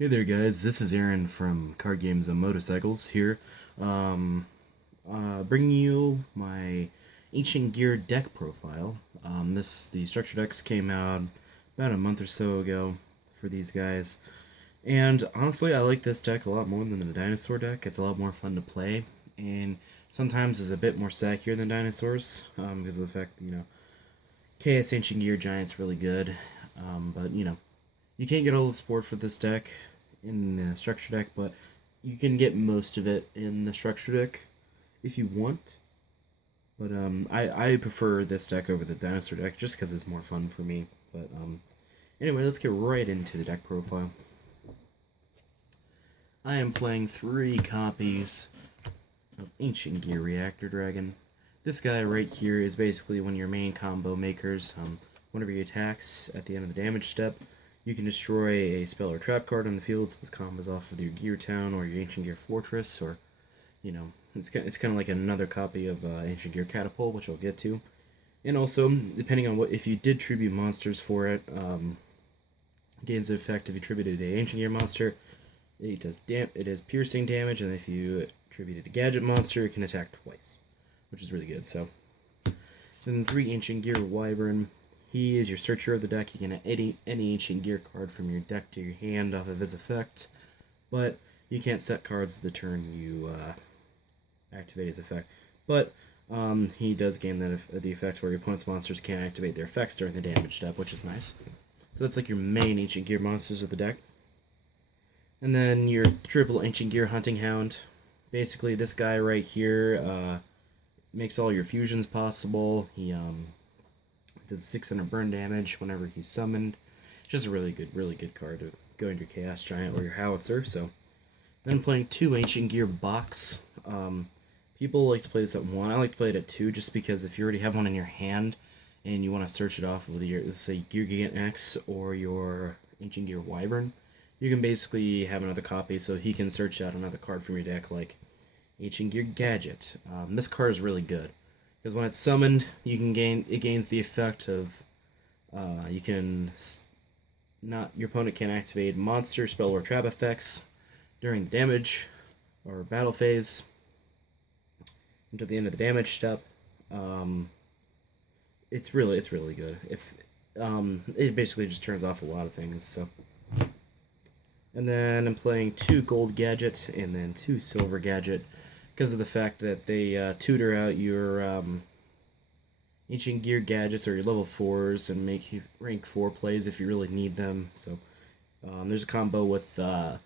Hey there, guys. This is Aaron from Card Games and Motorcycles here, um, bringing you my Ancient Gear deck profile. The structure decks came out about a month or so ago for these guys, and honestly, I like this deck a lot more than the Dinosaur deck. It's a lot more fun to play, and sometimes is a bit more stackier than Dinosaurs because of the fact that KS Ancient Gear Giant's really good, but you can't get all the support for this deck in the structure deck, but you can get most of it in the structure deck if you want. But I prefer this deck over the dinosaur deck just because it's more fun for me. But anyway, let's get right into the deck profile. I am playing 3 copies of Ancient Gear Reactor Dragon. This guy right here is basically one of your main combo makers. Whenever he attacks at the end of the damage step, you can destroy a spell or trap card on the field, so this combos off with your Gear Town or your Ancient Gear Fortress, or, it's kind of like another copy of Ancient Gear Catapult, which I'll get to. And also, depending on if you did tribute monsters for it, gains the effect if you tributed a Ancient Gear monster, it does piercing damage, and if you tributed a gadget monster, it can attack twice, which is really good. So, then 3 Ancient Gear Wyvern. He is your searcher of the deck. You can add any Ancient Gear card from your deck to your hand off of his effect, but you can't set cards the turn you activate his effect. But he does gain the effect where your opponent's monsters can't activate their effects during the damage step, which is nice. So that's like your main Ancient Gear monsters of the deck. And then your triple Ancient Gear Hunting Hound. Basically, this guy right here makes all your fusions possible. He does 600 burn damage whenever he's summoned. Just a really good card to go into your Chaos Giant or your Howitzer. So then I'm playing 2 Ancient Gear Box. People like to play this at 1. I like to play it at 2 just because if you already have one in your hand and you want to search it off with your, let's say, Gear Gigant X or your Ancient Gear Wyvern, you can basically have another copy so he can search out another card from your deck like Ancient Gear Gadget. This card is really good because when it's summoned, it gains the effect of your opponent can activate monster, spell, or trap effects during the damage or battle phase until the end of the damage step. It's really good. If it basically just turns off a lot of things. So, and then I'm playing 2 Gold Gadget and then 2 Silver Gadget because of the fact that they tutor out your Ancient Gear Gadgets or your level 4s and make you rank 4 plays if you really need them. So there's a combo with the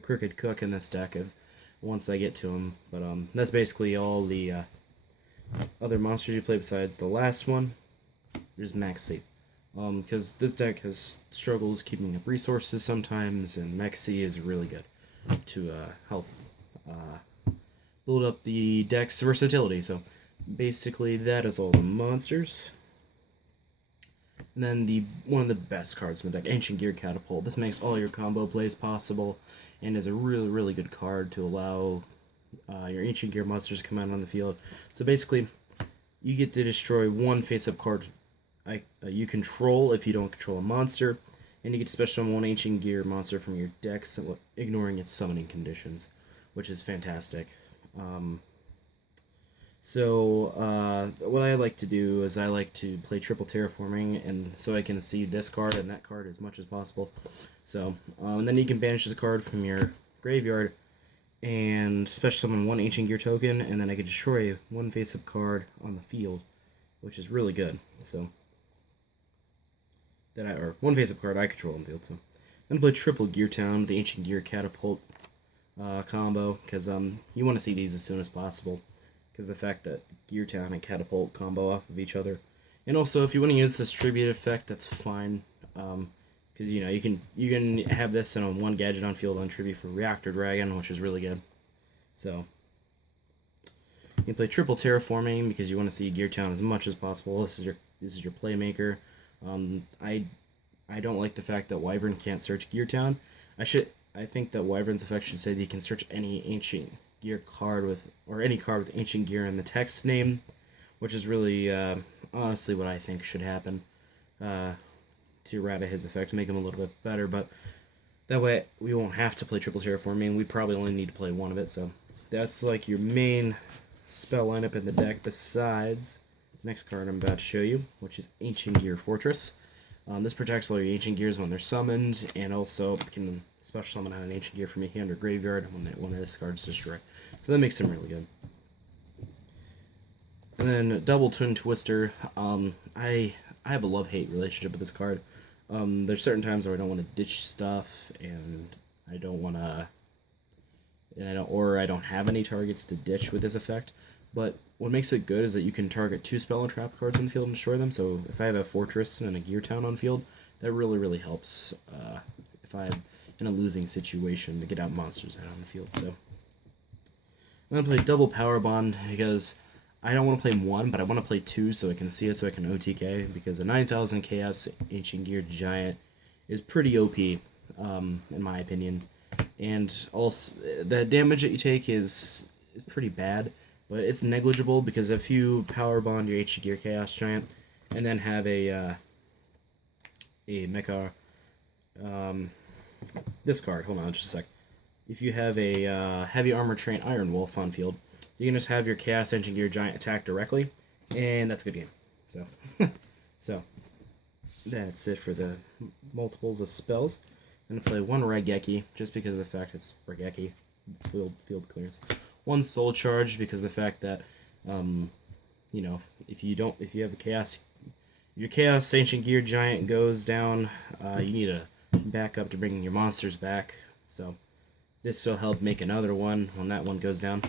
Crooked Cook in this deck once I get to him. But that's basically all the other monsters you play besides the last one. There's Maxi. Because this deck has struggles keeping up resources sometimes, and Maxi is really good to help build up the deck's versatility. So basically that is all the monsters. And then one of the best cards in the deck, Ancient Gear Catapult. This makes all your combo plays possible and is a really good card to allow your Ancient Gear monsters to come out on the field. So basically, you get to destroy 1 face-up card you control if you don't control a monster, and you get to special summon 1 Ancient Gear monster from your deck, ignoring its summoning conditions, which is fantastic. What I like to do is I like to play triple terraforming, and so I can see this card and that card as much as possible. So, and then you can banish this card from your graveyard and special summon 1 Ancient Gear token, and then I can destroy 1 face-up card on the field, which is really good. So, or 1 face-up card I control on the field. So, then play triple Gear Town, the Ancient Gear Catapult combo, because you want to see these as soon as possible. Because the fact that Gear Town and Catapult combo off of each other. And also, if you want to use this tribute effect, that's fine. Because you can have this in a 1 gadget on field on tribute for Reactor Dragon, which is really good. So you can play triple terraforming because you want to see Gear Town as much as possible. This is your playmaker. I don't like the fact that Wyvern can't search Gear Town. I think that Wyvern's effect should say that you can search any Ancient Gear card any card with Ancient Gear in the text name, which is really honestly what I think should happen to errata his effect to make him a little bit better. But That way we won't have to play triple terraforming. We probably only need to play one of it. So that's like your main spell lineup in the deck. Besides the next card I'm about to show you, which is Ancient Gear Fortress. This protects all your Ancient Gears when they're summoned, and also can special summon out an Ancient Gear from your hand or graveyard when one of this card's destroyed. So that makes them really good. And then Double Twin Twister. I have a love-hate relationship with this card. There's certain times where I don't want to ditch stuff, and I don't want to, I don't have any targets to ditch with this effect. But what makes it good is that you can target 2 spell and trap cards on the field and destroy them. So if I have a Fortress and a Gear Town on field, that really helps if I'm in a losing situation to get out monsters out on the field. So I'm gonna play double Power Bond because I don't want to play 1, but I want to play 2 so I can see it, so I can OTK, because a 9,000 Chaos Ancient Gear Giant is pretty OP, in my opinion. And also, the damage that you take is pretty bad, but it's negligible, because if you Power Bond your Ancient Gear Chaos Giant, and then have a Mecha, this card, hold on just a sec. If you have a Heavy Armor Train Iron Wolf on field, you can just have your Chaos Ancient Gear Giant attack directly, and that's a good game. So, so that's it for the multiples of spells. I'm going to play 1 Raigeki, just because of the fact it's Raigeki, field clearance. 1 Soul Charge, because of the fact that, you know, if you have a your Chaos Ancient Gear Giant goes down, you need a backup to bring your monsters back. So this will help make another one when that one goes down.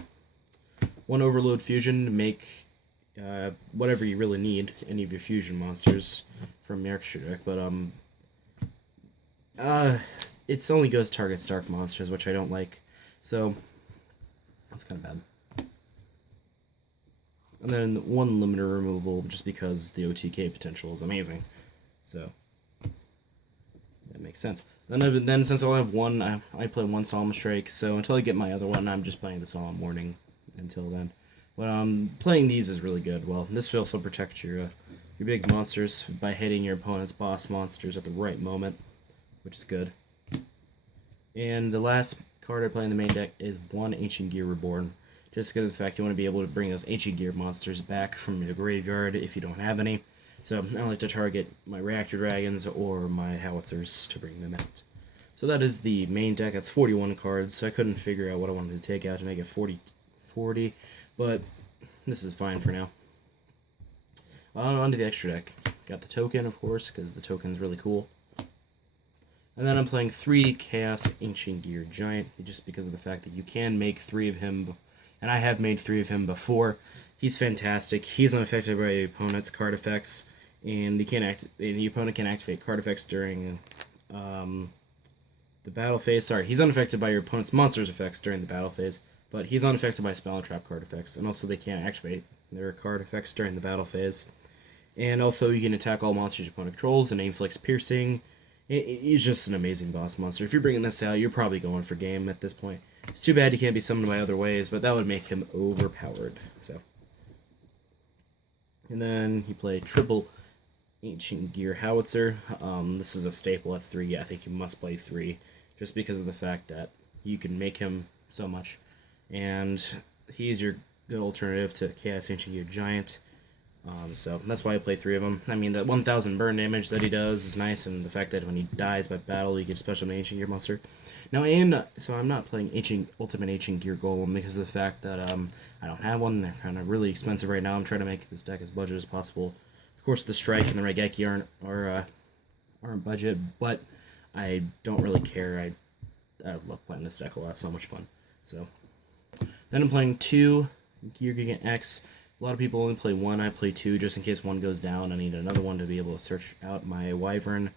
1 Overload Fusion to make whatever you really need, any of your fusion monsters from your extra deck, but it only goes targets dark monsters, which I don't like, so that's kind of bad. And then 1 limiter removal, just because the OTK potential is amazing, so that makes sense. Then since I only have 1, I play 1 Solemn Strike, so until I get my other one, I'm just playing the Solemn Warning until then. But playing these is really good. Well, this will also protect your big monsters by hitting your opponent's boss monsters at the right moment, which is good. And the last card I play in the main deck is 1 Ancient Gear Reborn, just because of the fact you want to be able to bring those Ancient Gear monsters back from your graveyard if you don't have any. So I like to target my Reactor Dragons or my Howitzers to bring them out. So that is the main deck. That's 41 cards, so I couldn't figure out what I wanted to take out to make it 40, but this is fine for now. On to the extra deck. Got the token, of course, because the token's really cool. And then I'm playing 3 Chaos Ancient Gear Giant, just because of the fact that you can make 3 of him, and I have made 3 of him before. He's fantastic. He's unaffected by your opponent's card effects, and the opponent can activate card effects during the battle phase. Sorry, he's unaffected by your opponent's monster's effects during the battle phase, but he's unaffected by spell and trap card effects, and also they can't activate their card effects during the battle phase. And also you can attack all monsters your opponent controls and inflicts piercing. He's just an amazing boss monster. If you're bringing this out, you're probably going for game at this point. It's too bad he can't be summoned by other ways, but that would make him overpowered. So, and then he played triple Ancient Gear Howitzer. This is a staple at 3. I think you must play 3, just because of the fact that you can make him so much. And he's your good alternative to Chaos Ancient Gear Giant. So that's why I play 3 of them. I mean, the 1,000 burn damage that he does is nice, and the fact that when he dies by battle, you get special an Ancient Gear monster. Now, so I'm not playing Ultimate Ancient Gear Golem because of the fact that I don't have one. They're kind of really expensive right now. I'm trying to make this deck as budget as possible. Of course, the Strike and the Raigeki aren't budget, but I don't really care. I love playing this deck a lot. It's so much fun. So then I'm playing 2 Gear Gigant X. A lot of people only play 1. I play 2 just in case one goes down. I need another one to be able to search out my Wyvern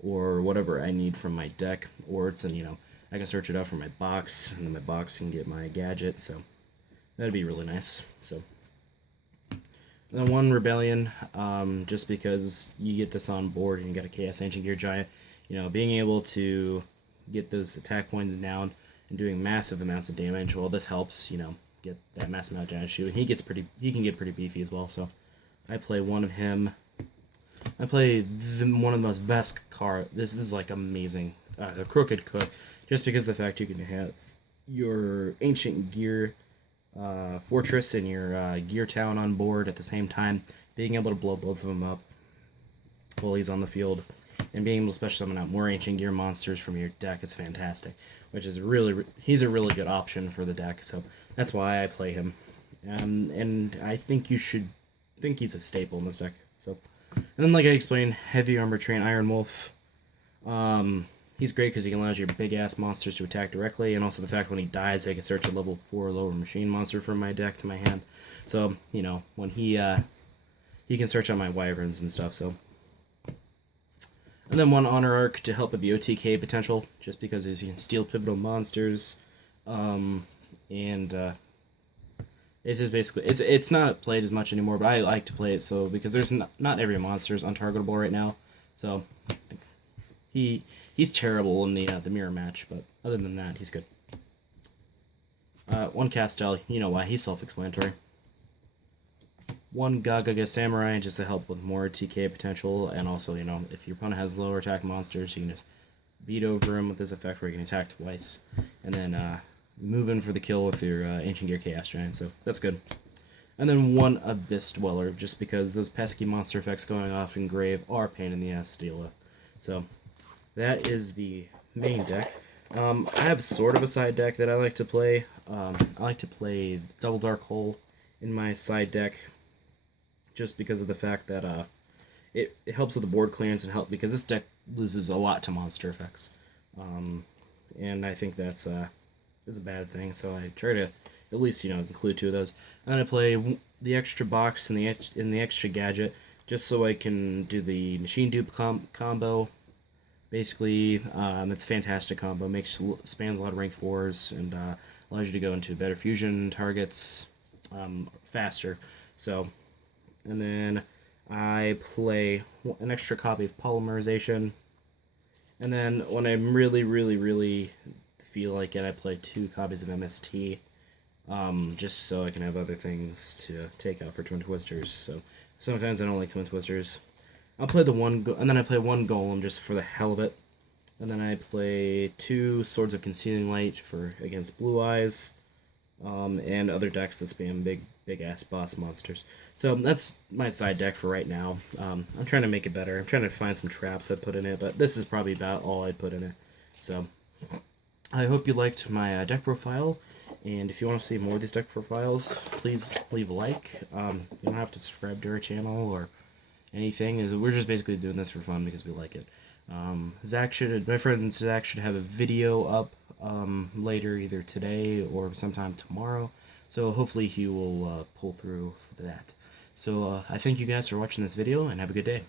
or whatever I need from my deck. Or it's I can search it out from my box, and then my box can get my gadget. So that'd be really nice. So then 1 Rebellion, just because you get this on board and you got a Chaos Ancient Gear Giant. Being able to get those attack points down and doing massive amounts of damage. Well, this helps. Get that massive amount of damage too. And he can get pretty beefy as well. So I play 1 of him. I play one of the most best cards. This is like amazing. a Crooked Cook, just because of the fact you can have your Ancient Gear Fortress and your Gear Town on board at the same time, being able to blow both of them up while he's on the field, and being able to special summon out more Ancient Gear monsters from your deck is fantastic, which is he's a really good option for the deck, so that's why I play him. And I think you should think he's a staple in this deck. So, and then like I explained, Heavy Armor Train Iron Wolf. He's great because he allows your big ass monsters to attack directly, and also the fact when he dies, I can search a level 4 lower machine monster from my deck to my hand. So you know when he can search on my wyverns and stuff. So, and then one Honor Arc to help with the OTK potential, just because you can steal pivotal monsters, and it's just basically it's not played as much anymore, but I like to play it so because there's not every monster is untargetable right now, so he's terrible in the mirror match, but other than that, he's good. One Castel, you know why, he's self-explanatory. One Gagaga Samurai just to help with more TK potential, and also, you know, if your opponent has lower attack monsters, you can just beat over him with this effect where you can attack twice, and then move in for the kill with your Ancient Gear Chaos Giant, so that's good. And then one Abyss Dweller, just because those pesky monster effects going off in Grave are a pain in the ass to deal with. So that is the main deck. I have sort of a side deck that I like to play. I like to play Double Dark Hole in my side deck, just because of the fact that it helps with the board clearance and help because this deck loses a lot to monster effects, and I think that's is a bad thing. So I try to at least include 2 of those. And then I play the extra box and the extra gadget just so I can do the machine dupe combo. Basically, it's a fantastic combo. Spans a lot of rank 4s and allows you to go into better fusion targets faster. So. And then I play an extra copy of Polymerization. And then when I really, really, really feel like it, I play 2 copies of MST. Just so I can have other things to take out for Twin Twisters. So sometimes I don't like Twin Twisters. I'll play and then I play 1 Golem just for the hell of it. And then I play 2 Swords of Concealing Light against Blue Eyes. And other decks that spam big ass boss monsters. So that's my side deck for right now. I'm trying to make it better. I'm trying to find some traps I'd put in it, but this is probably about all I'd put in it. So I hope you liked my deck profile, and if you want to see more of these deck profiles, please leave a like. You don't have to subscribe to our channel or anything. We're just basically doing this for fun because we like it. My friend Zach should have a video up later, either today or sometime tomorrow, so hopefully he will pull through for that. So I thank you guys for watching this video, and have a good day.